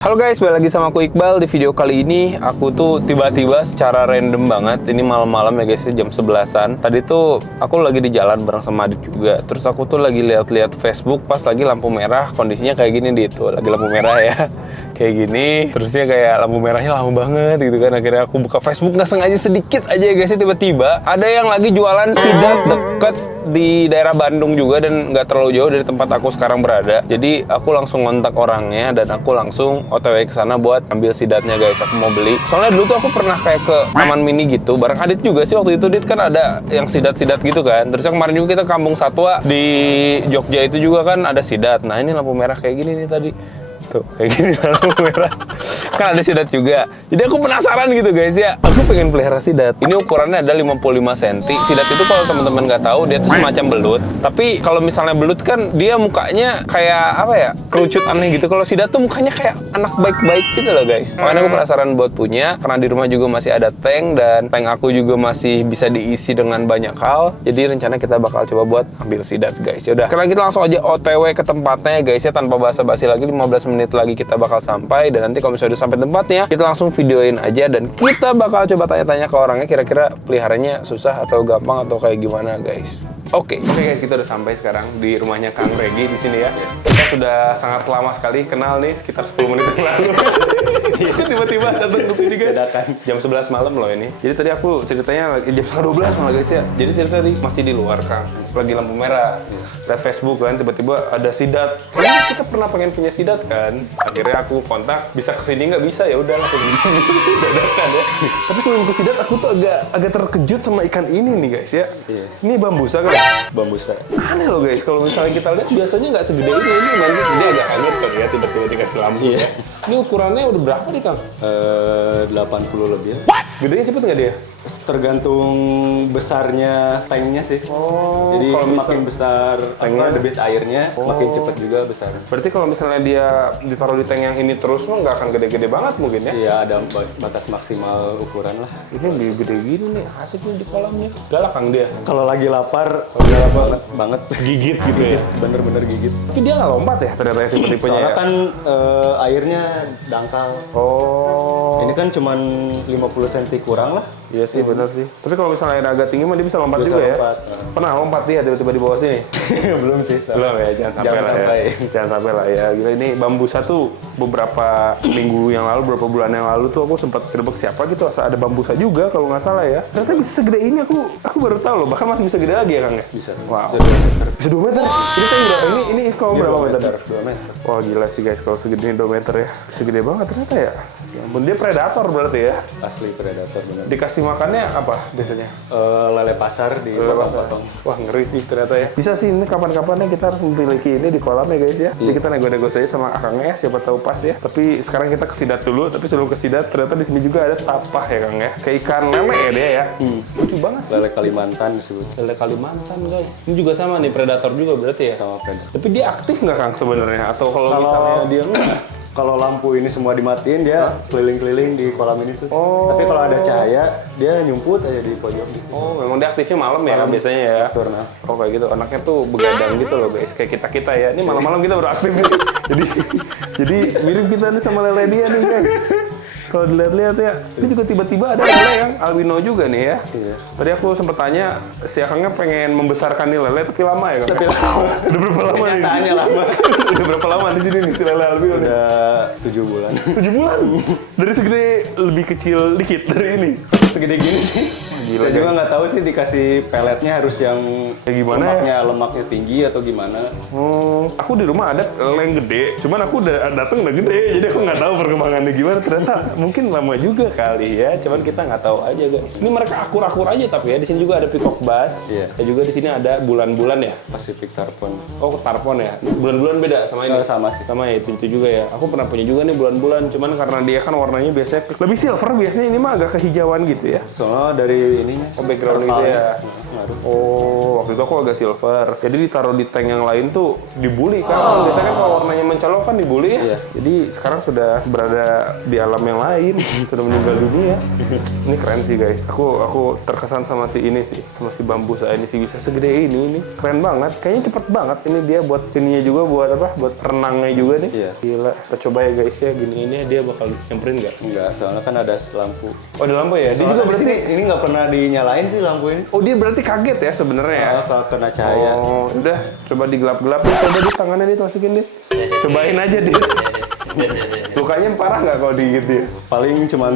Halo guys, balik lagi sama aku Iqbal. Di video kali ini aku tuh tiba-tiba secara random banget. Ini malam-malam ya guys, jam 11-an. Tadi tuh aku lagi di jalan bareng sama adik juga. Terus aku tuh lagi lihat-lihat Facebook pas lagi lampu merah. Kondisinya kayak gini gitu, lagi lampu merah ya. Kayak gini, terusnya kayak lampu merahnya lama banget gitu kan. Akhirnya aku buka Facebook nggak sengaja sedikit aja guys, tiba-tiba ada yang lagi jualan sidat deket di daerah Bandung juga dan nggak terlalu jauh dari tempat aku sekarang berada. Jadi aku langsung kontak orangnya dan aku langsung OTW ke sana buat ambil sidatnya guys. Aku mau beli. Soalnya dulu tuh aku pernah kayak ke Taman Mini gitu. Bareng Adit juga sih waktu itu. Dit kan ada yang sidat-sidat gitu kan. Terus kemarin juga kita Kampung Satwa di Jogja itu juga kan ada sidat. Nah ini lampu merah kayak gini nih tadi. Tuh, kayak gini lampu merah. Kan ada sidat juga. Jadi aku penasaran gitu guys ya. Aku pengen pelihara sidat. Ini ukurannya ada 55 cm. Sidat itu kalau teman-teman nggak tahu, dia tuh semacam belut. Tapi kalau misalnya belut kan dia mukanya kayak apa ya? Kerucut aneh gitu. Kalau sidat tuh mukanya kayak anak baik-baik gitu loh guys. Makanya aku penasaran buat punya. Karena di rumah juga masih ada tank dan tank aku juga masih bisa diisi dengan banyak hal. Jadi rencana kita bakal coba buat ambil sidat guys. Yaudah, sekarang kita langsung aja OTW ke tempatnya guys ya, tanpa basa-basi lagi. 15 menit lagi kita bakal sampai, dan nanti kalau misalnya udah sampai tempatnya kita langsung videoin aja dan kita bakal coba tanya-tanya ke orangnya kira-kira peliharanya susah atau gampang atau kayak gimana guys. Oke guys, kita udah sampai sekarang di rumahnya Kang Regi di sini ya. Kita sudah sangat lama sekali kenal nih, sekitar 10 menit yang lalu. Tiba-tiba datang ke sini guys. Jam 11 malam loh ini. Jadi tadi aku ceritanya lagi jam 12 malah guys ya. Jadi cerita tadi masih di luar Kang, lagi lampu merah. Lihat Facebook kan, tiba-tiba ada sidat. Kita pernah pengen punya sidat kan. Akhirnya aku kontak, bisa kesini nggak? Bisa, ya udah lah ke sini. Dadakan ya. Tapi sebelum ke sidat aku tuh agak terkejut sama ikan ini nih guys ya. Iya. Ini bambusa kan? Bambusa. Aneh loh guys, kalau misalnya kita lihat biasanya nggak segede ini. Ini memang dia agak kaget kan ya, tiba-tiba dikasih lampu ya. Ini ukurannya udah berapa nih Kang? 80 lebih ya. Gedenya cepet nggak dia? Tergantung besarnya tanknya sih. Oh, jadi kalau semakin besar tanknya, debit airnya, makin cepet juga besar. Berarti kalau misalnya dia ditaruh di tank yang ini terus mah nggak akan gede-gede banget mungkin ya? Iya, ada batas maksimal ukuran lah. Ini gede gini nih, asik nih di kolamnya. Galak Kang dia. Kalau lagi lapar, banget. Gigit gitu ya? Bener-bener gigit. Tapi dia nggak lompat ya ternyata tipe-tipenya Soalnya ya? kan airnya dangkal. Oh. Ini kan cuman 50 cm kurang lah. Iya sih, benar sih. Tapi kalau misalnya airnya agak tinggi mah dia bisa lompat Bisa juga lompat. ya? Pernah lompat dia tiba-tiba di bawah sini? Belum sih. Belum ya, jangan sampai. Jangan sampai lah ya. Gila, ini bambusa tuh beberapa minggu yang lalu, beberapa bulan yang lalu tuh aku sempat grebek siapa gitu, asal ada bambusa juga kalau nggak salah ya. Ternyata bisa segede ini, aku baru tahu loh. Bahkan masih bisa gede lagi ya Kang ya? Bisa. Wow. Bisa 2 meter. Bisa 2 meter? Ini tank berapa? Ini kalau berapa 2 meter? 2 meter. Wah gila sih guys, kalau segede 2 meter ya. Segede banget ternyata ya. Ya ampun, dia predator berarti ya? Asli predator bener. Dikasih makannya apa biasanya? Lele pasar di potong-potong. Wah ngeri sih ternyata ya. Bisa sih ini kapan-kapannya kita harus memiliki ini di kolam ya guys ya. Jadi kita nego-nego saja sama akangnya, siapa tahu pas ya. Tapi sekarang kita ke sidat dulu. Tapi sebelum ke sidat ternyata di sini juga ada tapah ya Kang ya. Kayak ikan lele ya dia ya. Lucu banget sih. Lele Kalimantan disebut. Lele Kalimantan guys. Ini juga sama nih predator juga berarti ya. Sama predator. Tapi dia aktif nggak Kang sebenarnya? Atau kalau misalnya dia kalau lampu ini semua dimatiin, dia keliling-keliling di kolam ini tuh. Oh. Tapi kalau ada cahaya, dia nyumput aja di pojok gitu. Oh, memang dia aktifnya malam ya kan biasanya ya. Turna. Oh kayak gitu, anaknya tuh begadang gitu loh guys, kayak kita ya. Ini malam-malam kita baru aktif nih. jadi mirip kita nih sama lele dia nih guys. Kalau dilihat-lihat ya, ini juga tiba-tiba ada lele yang albino juga nih ya. Iya. Tadi aku sempat tanya, si akangnya pengen membesarkan nih lele, tapi lama ya Kang? Tapi lama. Udah berapa lama nih? Kenyataannya lama. Udah berapa lama di sini nih si lele albino nih? Udah 7 bulan. 7 bulan? Dari segede lebih kecil dikit dari ini? Segede gini sih. Gila, Saya juga nggak tahu sih dikasih peletnya harus yang kayak gimana lemaknya tinggi atau gimana. Aku di rumah ada lele yang gede, cuman aku udah dateng udah gede, jadi aku nggak tahu perkembangannya gimana. Ternyata mungkin lama juga kali ya, cuman kita nggak tahu aja guys. Ini mereka akur-akur aja tapi ya. Di sini juga ada peacock bass, Iya. dan juga di sini ada bulan-bulan ya. Pacific Tarpon. Oh tarpon ya. Bulan-bulan beda sama ini. Sama sih. Sama ya itu juga ya. Aku pernah punya juga nih bulan-bulan, cuman karena dia kan warnanya biasanya lebih silver, biasanya ini mah agak kehijauan gitu ya. Soalnya dari ininya. Oh, background itu ya. Ngaruh. Oh, waktu itu aku agak silver. Jadi ditaruh di tank yang lain tuh dibully kan. Biasanya kan kalau warnanya mencolok kan dibully ya. Iya. Jadi sekarang sudah berada di alam yang lain, sudah meninggal dunia. Ini keren sih guys. Aku terkesan sama si ini sih, sama si bambu saya ini sih bisa segede ini. Keren banget. Kayaknya cepet banget. Ini dia buat ininya juga buat apa? Buat renangnya juga nih. Iya. Gila. Kita coba ya guys ya. Gini ini dia bakal nyamperin nggak? Enggak, soalnya kan ada lampu. Oh, ada lampu ya? Dia Soalnya juga kan di berarti. sini ini nggak pernah dinyalain sih lampu ini. Oh, dia berarti kaget ya sebenarnya ya? Kalau kena cahaya. Oh, udah coba digelap-gelap. Coba di tangannya dia masukin deh. Cobain aja dia. Lukanya parah nggak kalau digigit dia? Paling cuman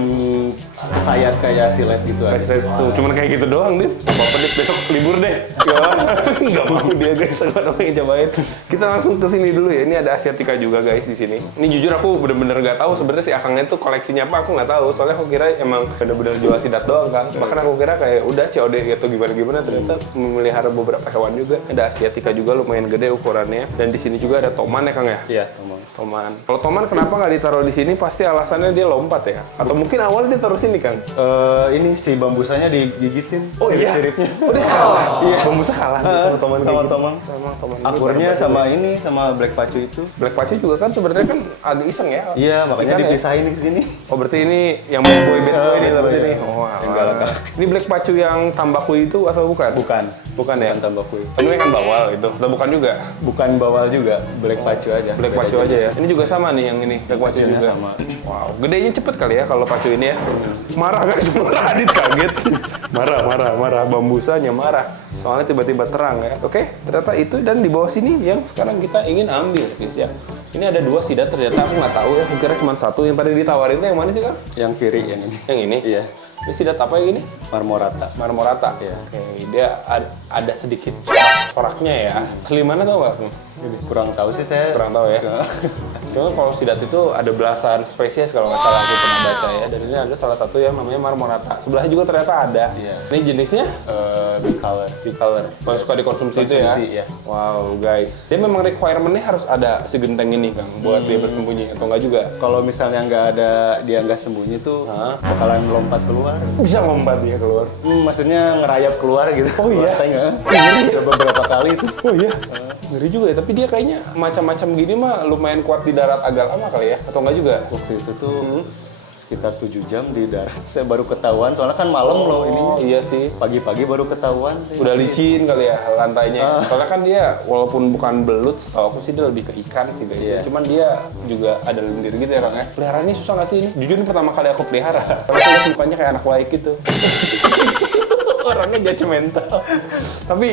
kesayat kayak silet gitu aja. Kasih tuh, cuman kayak gitu doang dia. Apa nih besok libur deh? Nggak mau dia guys, aku pengen cobain. Kita langsung ke sini dulu ya. Ini ada Asiatica juga guys di sini. Ini jujur aku bener-bener nggak tahu sebenarnya si Akangnya tuh koleksinya apa, aku nggak tahu. Soalnya aku kira emang bener-bener jual sidat doang kan. Bahkan aku kira kayak udah COD gitu gimana-gimana, ternyata memelihara beberapa hewan juga. Ada Asiatica juga lumayan gede ukurannya. Dan di sini juga ada Toman ya Kang ya? Iya, teman. Toman. Kalau Toman kenapa nggak ditaruh di sini? Pasti alasannya dia lompat ya? Atau mungkin awalnya dia taruh sini Kang? Ini si bambusanya digigitin. Oh iya? Siripnya. Oh dia kalah? Iya. Bambusnya kalah sama Toman Sama kayak Toman. gitu. Sama Toman. Akurnya sama ini sama Black Pacu itu. Black Pacu juga kan sebenarnya kan agak iseng ya? Iya, makanya Kan ya? dipisahin ke sini. Oh berarti ini yang bad boy ini bad taruh boy, sini? ya. Oh Yang alah. galak. Ini Black Pacu yang tambaku itu atau bukan? Bukan. Bukan ya? Bukan tambakui. Ini kan bawal itu? Atau bukan juga? Bukan bawal juga, Black Pacu aja. Black Beda Pacu aja jenis. ya? Ini juga sama nih yang ini? Black Pacu Pacunya juga? sama. Wow, gedenya cepet kali ya kalau pacu ini ya. Marah guys, marah Adit kaget. Marah. Bambusanya marah. Soalnya tiba-tiba terang ya. Oke, ternyata itu dan di bawah sini yang sekarang kita ingin ambil guys ya. Ini ada 2 sidat ternyata aku nggak tahu ya. Aku kira cuma 1 yang pada ditawarin tuh yang mana sih Kang? Yang kiri yang ini. Yang ini? Iya, Ini sidat apa yang ini? marmorata. Marmorata. Iya. Oke, dia ada sedikit coraknya ya. Asli mana tau nggak? Kurang tahu sih saya. Kurang tahu ya. Cuma kalau sidat itu ada belasan spesies kalau nggak salah aku pernah baca ya. Dan ini ada salah satu yang namanya Marmorata. Sebelahnya juga ternyata ada. Iya. Ini jenisnya Bicolor. bicolor. Yang suka dikonsumsi itu ya. Konsumsi, ya. Wow guys. Dia memang requirement-nya harus ada si genteng ini Kang buat dia bersembunyi atau nggak juga? Kalau misalnya nggak ada, dia nggak sembunyi tuh, bakalan lompat keluar. Bisa lompat dia keluar. Maksudnya ngerayap keluar gitu. Oh iya? Udah beberapa kali itu. Oh iya. Ngeri juga ya, tapi dia kayaknya macam-macam gini mah lumayan kuat di darat agak lama kali ya? Atau nggak juga? Waktu itu tuh sekitar 7 jam di darat. Saya baru ketahuan, soalnya kan malam loh ininya. Oh iya sih. Pagi-pagi baru ketahuan. Udah licin kali ya lantainya. Soalnya kan dia walaupun bukan belut, setahu aku sih dia lebih ke ikan sih guys. Iya. Cuman dia juga ada lendir gitu ya Kang ya. Peliharaannya susah nggak sih ini? Jujur ini pertama kali aku pelihara. Karena aku lihat mukanya kayak anak baik gitu. Orangnya judgmental. Tapi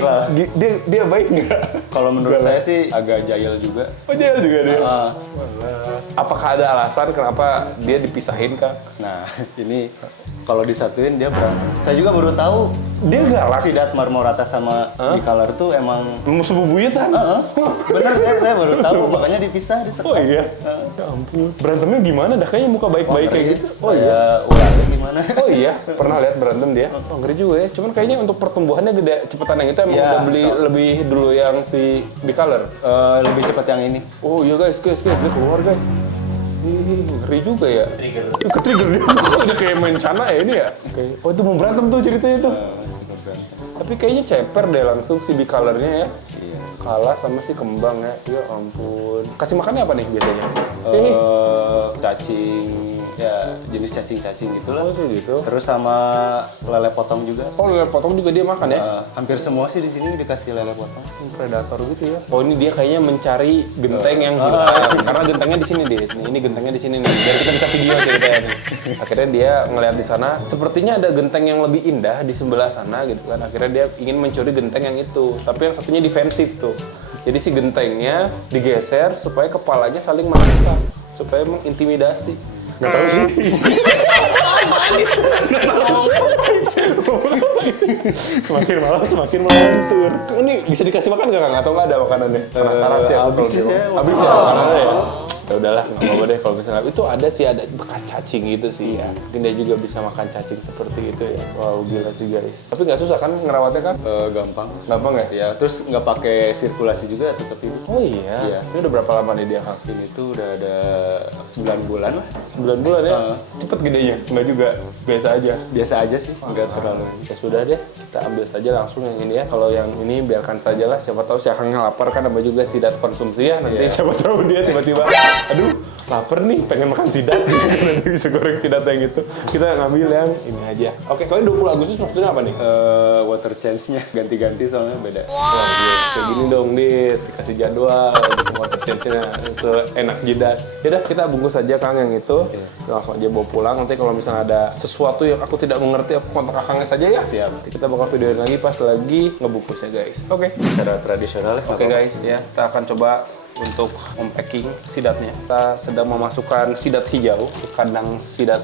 dia baik nggak? Kalau menurut saya sih agak jahil juga. Oh jahil juga dia. Ah, Apakah ada alasan kenapa dia dipisahin Kang? nah, ini kalau disatuin dia berantem. Saya juga baru tahu Dia galak. sidat marmorata sama bicolor tuh emang Musuh bebuyutan? bener, saya baru tahu, makanya dipisah di Oh iya? Ya ampun. Berantemnya gimana? Dah kayaknya muka baik-baik kayak gitu. Oh iya, ularnya gimana? Oh iya? Pernah lihat berantem dia? Oh, ngeri juga ya. Cuman kayaknya untuk pertumbuhannya gede cepetan yang itu emang Iya, udah beli lebih dulu yang si bicolor. Lebih cepat yang ini. Oh iya guys, dia keluar guys. Ih, ngeri juga ya. Ke-trigger dia. Udah kayak main cana ya ini ya. Oh itu mau berantem tuh ceritanya tuh. Sempat berantem. Tapi kayaknya ceper deh langsung si bicolornya ya. Iya. Kalah sama si kembang ya. Ya ampun. Kasih makannya apa nih biasanya? Cacing, ya jenis cacing-cacing gitulah. Oh itu gitu. Terus sama lele potong juga. Oh lele potong juga dia makan ya? Hampir semua sih di sini dikasih lele potong. Predator gitu ya. Oh ini dia kayaknya mencari genteng yang hilang. Karena gentengnya di sini deh. Nih, ini gentengnya di sini nih. Biar kita bisa video ceritanya nih. Akhirnya dia ngeliat di sana. Sepertinya ada genteng yang lebih indah di sebelah sana gitu kan. Akhirnya dia ingin mencuri genteng yang itu. Tapi yang satunya defensif tuh. Jadi si gentengnya digeser supaya kepalanya saling menangkap. Supaya mengintimidasi. Nggak tahu sih. Semakin malam semakin melantur. Ini bisa dikasih makan nggak Kang? Atau nggak ada makanannya? Penasaran sih. Habis sih saya. Habis ya makanannya ya? ya udahlah nggak apa-apa deh kalau misalnya itu ada bekas cacing gitu sih ya. Mungkin dia juga bisa makan cacing seperti itu ya. Wow, gila sih guys. Tapi nggak susah kan ngerawatnya kan? Gampang. Gampang ya? Ya, terus nggak pakai sirkulasi juga tetap ini. Oh iya. Iya. Ini udah berapa lama nih dia Kang? Ini tuh udah ada 9 bulan lah. 9 bulan ya? Cepet gedenya? Enggak juga, biasa aja. Biasa aja sih, nggak terlalu. Ya sudah deh, kita ambil saja langsung yang ini ya. Kalau yang ini biarkan saja lah, siapa tahu si Akangnya lapar kan, nama juga sidat konsumsi ya. Nanti siapa tahu dia tiba-tiba, aduh lapar nih, pengen makan sidat. Nanti bisa goreng sidat yang itu. Kita ngambil yang ini aja. Oke, kalau 20 Agustus maksudnya apa nih? Water change-nya ganti-ganti soalnya beda. Wah, iya. Kayak gini dong, Dit. Dikasih jadwal, gitu water change-nya seenak jidat. Yaudah, kita bungkus aja Kang yang itu. Kita langsung aja bawa pulang. Nanti kalau misalnya ada sesuatu yang aku tidak mengerti, aku kontak Akangnya saja ya. Siap. Nanti kita bakal videoin lagi pas lagi ngebungkus ya guys. Oke. Cara tradisional ya. Oke guys, ya kita akan coba untuk mempacking sidatnya. Kita sedang memasukkan sidat hijau ke kandang sidat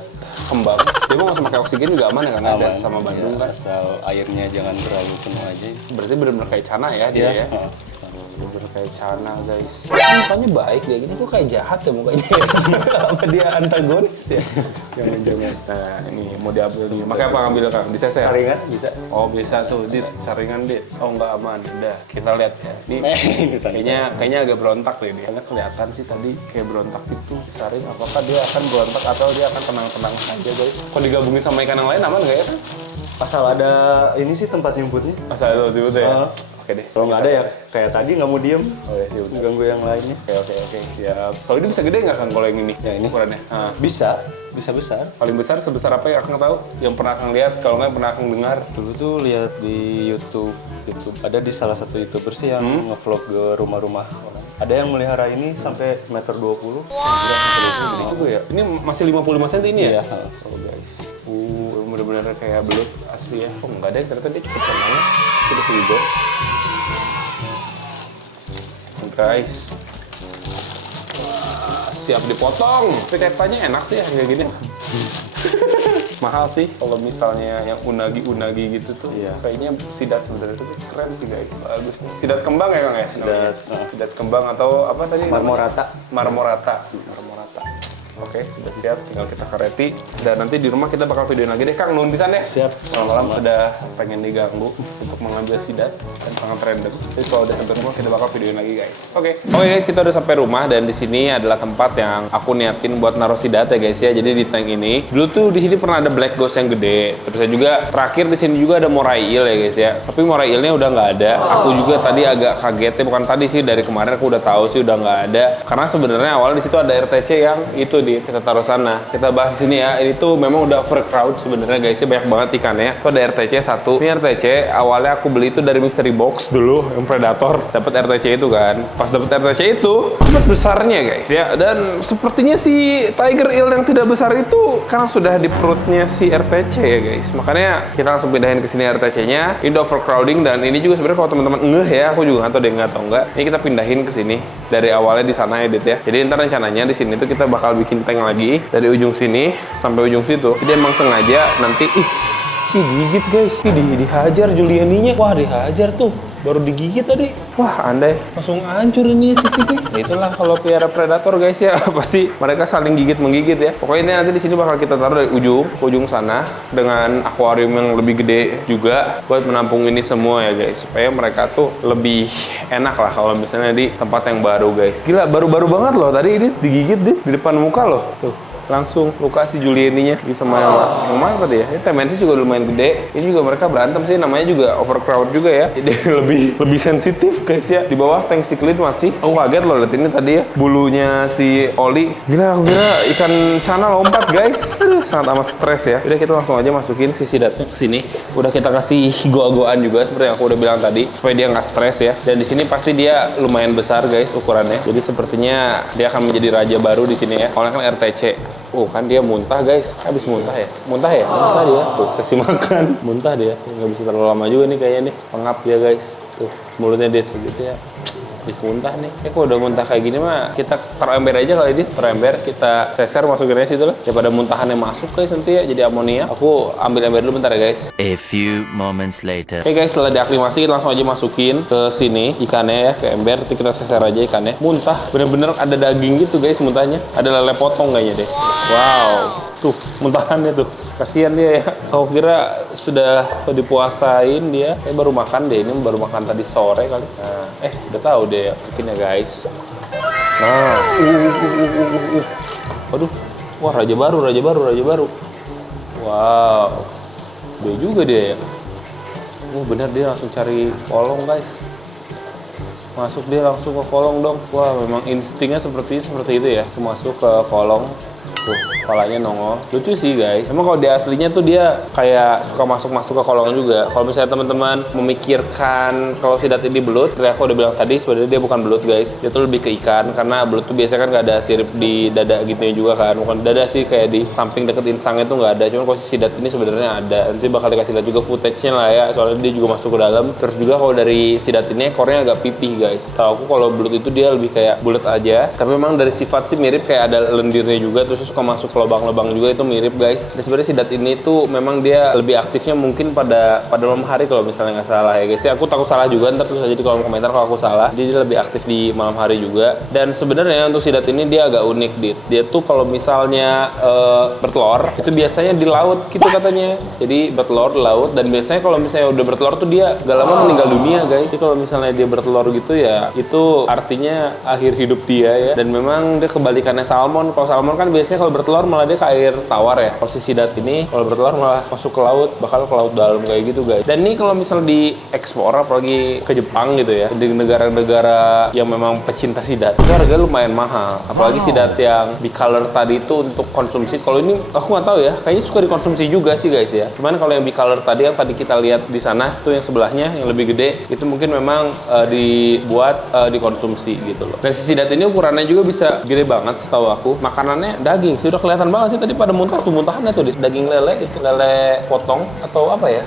kembang. Dia mau langsung pakai oksigen juga aman ya karena ada sama Bandung Ya, kan. asal airnya jangan terlalu penuh aja. Berarti benar-benar kayak cana ya dia ya. Heeh. Bener kayak Cana guys. Mukanya baik dia gini, kok kayak jahat ya mukanya. Apa dia antagonis ya? Jangan-jangan. Nah ini mau diambil nih. Makanya apa ngambil Kang? Diseser? Saringan bisa. Oh bisa tuh, Dit. Saringan Dit. Oh nggak aman. Udah kita lihat ya. Ini kayaknya agak berontak deh dia. Karena kelihatan sih tadi kayak berontak itu. Saring apakah dia akan berontak atau dia akan tenang-tenang saja guys? Kalau digabungin sama ikan yang lain aman nggak ya? Asal ada ini sih tempat nyumputnya. Asal ada tiba ya. Oke deh. Kalau nggak ada ya kayak tadi nggak mau diem. Oh ya sih udah. Ganggu yang lainnya. Oke. Ya. Kalau ini bisa gede nggak Kang kalau yang ini? Ya, ini. Ukurannya. Nah. Bisa besar. Paling besar sebesar apa ya Akang tahu? Yang pernah Akang lihat, kalau nggak pernah Akang dengar. Dulu tuh lihat di YouTube ada di salah satu YouTuber sih yang ngevlog ke rumah-rumah orang. Ada yang melihara ini sampai meter 20. Gila, sampai 20 gede juga ya. Ini masih 55 cm ini ya? Iya. Oh guys. Bener-bener kayak belut asli ya. Oh enggak deh, ternyata dia cukup tenang ya. Udah hijau. Guys. Wah, siap dipotong. Tapi kayaknya enak sih ya kayak gini. Mahal sih kalau misalnya yang unagi gitu tuh. Iya. Kayaknya sidat sebenarnya tuh keren sih guys. Bagus nih. Sidat kembang ya Kang ya? Sidat kembang atau apa tadi? Marmorata. Marmorata. Oke, udah siap. Tinggal kita kareti. Dan nanti di rumah kita bakal videoin lagi deh, Kang. Nuhun pisan deh. Siap. Malam sudah pengen diganggu untuk mengambil sidat dan sangat random. Jadi kalau udah sampai rumah kita bakal videoin lagi, guys. Oke guys, kita udah sampai rumah dan di sini adalah tempat yang aku niatin buat naruh sidat ya, guys ya. Jadi di tank ini, dulu tuh di sini pernah ada black ghost yang gede. Terus juga terakhir di sini juga ada moray eel ya, guys ya. Tapi moray eelnya udah nggak ada. Aku juga tadi agak kaget ya, bukan tadi sih, dari kemarin aku udah tahu sih udah nggak ada. Karena sebenarnya awalnya di situ ada RTC yang itu kita taruh sana. Kita bahas di sini ya. Ini tuh memang udah overcrowd sebenarnya guys. Banyak banget ikannya. Itu ada RTC 1. Ini RTC awalnya aku beli itu dari mystery box dulu yang Predator. Dapat RTC itu kan. Pas dapat RTC itu dapat besarnya guys ya. Dan sepertinya si tiger eel yang tidak besar itu karena sudah di perutnya si RTC ya guys. Makanya kita langsung pindahin ke sini RTC-nya. Ini udah overcrowding dan ini juga sebenarnya kalau teman-teman ngeh ya, aku juga nggak tahu deh nggak atau enggak. Ini kita pindahin ke sini dari awalnya di sana edit ya. Jadi ntar rencananya di sini tuh kita bakal bikin tank lagi dari ujung sini sampai ujung situ. Jadi emang sengaja nanti digigit guys. Dihajar Julianinya. Wah, dihajar tuh. Baru digigit tadi. Wah, andai langsung hancur ini CCTV. Nah, itulah kalau piara predator guys ya. Pasti mereka saling gigit-menggigit ya. Pokoknya ini nanti di sini bakal kita taruh dari ujung ke ujung sana dengan akuarium yang lebih gede juga buat menampung ini semua ya guys. Supaya mereka tuh lebih enak lah kalau misalnya di tempat yang baru guys. Gila, baru-baru banget loh. Tadi ini digigit deh di depan muka loh. Tuh. Langsung luka si Julianinya di sama yang mana tadi ya. Ini Temensis juga lumayan gede. Ini juga mereka berantem sih, namanya juga overcrowd juga ya. Jadi lebih sensitif guys ya. Di bawah tank siklin masih. Aku kaget loh lihat ini tadi ya. Bulunya si Oli. Gila, aku kira ikan cana lompat guys. Aduh, sangat amat stres ya. Udah kita langsung aja masukin si sidatnya ke sini. Udah kita kasih goa-goaan juga seperti yang aku udah bilang tadi supaya dia nggak stres ya. Dan di sini pasti dia lumayan besar guys ukurannya. Jadi sepertinya dia akan menjadi raja baru di sini ya. Awalnya kan RTC. Kan dia muntah guys, habis muntah ya? Muntah dia, tuh kasih makan, muntah dia, nggak bisa terlalu lama juga nih kayaknya nih, pengap dia guys, tuh mulutnya dia gitu ya, Habis muntah nih. Kalau udah muntah kayak gini mah kita taruh ember aja kali ini. Taruh ember, kita seser masukin aja situ lah. Daripada muntahannya masuk guys nanti ya jadi amonia. Aku ambil ember dulu bentar ya guys. A few moments later. Oke guys, setelah diaklimasi langsung aja masukin ke sini ikannya ya, ke ember. Nanti kita seser aja ikannya. Muntah, bener-bener ada daging gitu guys muntahnya. Ada lele potong kayaknya deh. Wow. Tuh, muntahannya tuh. Kasihan dia ya. Aku kira sudah dipuasain dia. Baru makan deh. Ini baru makan tadi sore kali. Nah, udah tahu deh bikinnya guys. Nah, Waduh. Wah, raja baru. Wow. Dia juga dia ya. Bener dia langsung cari kolong guys. Masuk dia langsung ke kolong dong. Wah, memang instingnya seperti itu ya. Langsung masuk ke kolong. Tuh, kepalanya nongol. Lucu sih guys. Emang kalau dia aslinya tuh dia kayak suka masuk ke kolong juga. Kalau misalnya teman-teman memikirkan kalau sidat ini belut, kayak aku udah bilang tadi sebenarnya dia bukan belut guys. Dia tuh lebih ke ikan karena belut tuh biasanya kan nggak ada sirip di dada gitu juga kan. Bukan dada sih, kayak di samping deket insangnya tuh nggak ada. Cuman kalau si sidat ini sebenarnya ada. Nanti bakal dikasih lihat juga footage-nya lah ya. Soalnya dia juga masuk ke dalam. Terus juga kalau dari sidat ini ekornya agak pipih guys. Tahu aku kalau belut itu dia lebih kayak bulat aja. Tapi memang dari sifat sih mirip kayak ada lendirnya juga. Terus suka masuk ke lubang-lubang juga, itu mirip guys. Dan sebenarnya sidat ini tuh memang dia lebih aktifnya mungkin pada malam hari kalau misalnya nggak salah ya guys. Ya, aku takut salah juga, ntar tulis aja di kolom komentar kalau aku salah. Jadi dia lebih aktif di malam hari juga. Dan sebenarnya untuk sidat ini dia agak unik dia tuh kalau misalnya bertelur itu biasanya di laut gitu katanya. Jadi bertelur di laut dan biasanya kalau misalnya udah bertelur tuh dia gak lama meninggal dunia guys. Jadi kalau misalnya dia bertelur gitu ya itu artinya akhir hidup dia ya. Dan memang dia kebalikannya salmon. Kalau salmon kan biasanya kalau bertelur malah dia ke air tawar ya. Kalau si sidat ini kalau bertelur malah masuk ke laut, bakal ke laut dalam kayak gitu guys. Dan ini kalau misalnya diekspor apalagi ke Jepang gitu ya, di negara-negara yang memang pecinta sidat, itu harga lumayan mahal. Apalagi sidat yang bicolor tadi itu untuk konsumsi. Kalau ini aku nggak tahu ya, kayaknya suka dikonsumsi juga sih guys ya. Cuman kalau yang bicolor tadi yang tadi kita lihat di sana tuh yang sebelahnya yang lebih gede, itu mungkin memang dibuat dikonsumsi gitu loh. Dan si sidat ini ukurannya juga bisa gede banget setahu aku. Makanannya daging sih, udah kelihatan banget sih tadi pada muntah tuh muntahannya tuh daging lele itu, lele potong atau apa ya?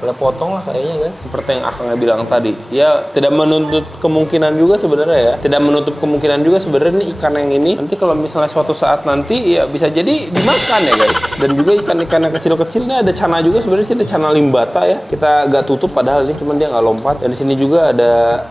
Lele potong lah kayaknya guys. Seperti yang Akangnya bilang tadi, ya tidak menuntut kemungkinan juga sebenarnya ya. Tidak menutup kemungkinan juga sebenarnya nih ikan yang ini nanti kalau misalnya suatu saat nanti ya bisa jadi dimakan ya guys. Dan juga ikan-ikan yang kecil-kecil ini ada cana juga sebenarnya sih, ada cana limbata ya. Kita agak tutup padahal ini cuman dia nggak lompat. Dan di sini juga ada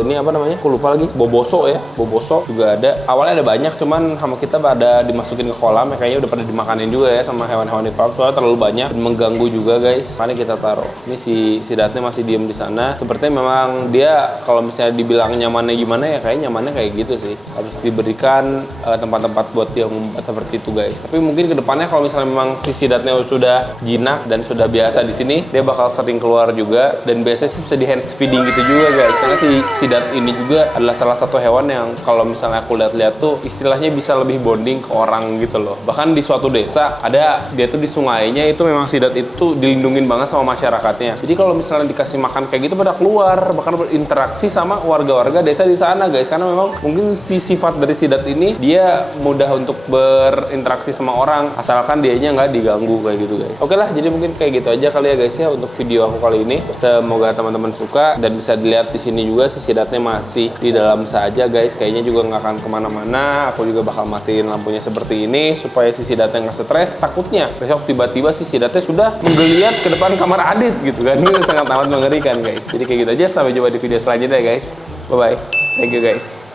ini apa namanya? Aku lupa lagi. Boboso ya. Boboso juga ada. Awalnya ada banyak cuman sama kita pada dimasukin ke kolam ya, kayaknya udah pada dimakanin juga ya sama hewan-hewan di kolam. Soalnya terlalu banyak dan mengganggu juga guys. Makanya kita taruh. Ini si sidatnya masih diem di sana. Sepertinya memang dia kalau misalnya dibilang nyamannya gimana ya kayak nyamannya kayak gitu sih. Harus diberikan tempat-tempat buat dia ngumpet seperti itu guys. Tapi mungkin kedepannya kalau misalnya memang si sidatnya sudah jinak dan sudah biasa di sini, dia bakal sering keluar juga. Dan biasanya sih bisa di hands feeding gitu juga guys. Karena si sidat ini juga adalah salah satu hewan yang kalau misalnya aku lihat-lihat tuh istilahnya bisa lebih bonding ke orang gitu loh. Bahkan di suatu desa ada dia tuh di sungainya itu memang sidat itu dilindungin banget sama masyarakatnya. Jadi kalau misalnya dikasih makan kayak gitu pada keluar, bahkan berinteraksi sama warga-warga desa di sana guys. Karena memang mungkin si sifat dari sidat ini dia mudah untuk berinteraksi sama orang asalkan dianya nggak diganggu kayak gitu guys. Oke lah, jadi mungkin kayak gitu aja kali ya guys ya untuk video aku kali ini. Semoga teman-teman suka dan bisa dilihat di sini juga si sidatnya masih di dalam saja guys. Kayaknya juga nggak akan kemana-mana. Aku juga bakal matiin lampunya seperti ini supaya si sidatnya nggak stres. Takutnya besok tiba-tiba si sidatnya sudah menggeliat ke depan kamar Adit gitu kan. Ini sangat amat mengerikan guys. Jadi kayak gitu aja, sampai jumpa di video selanjutnya guys. Bye bye, thank you guys.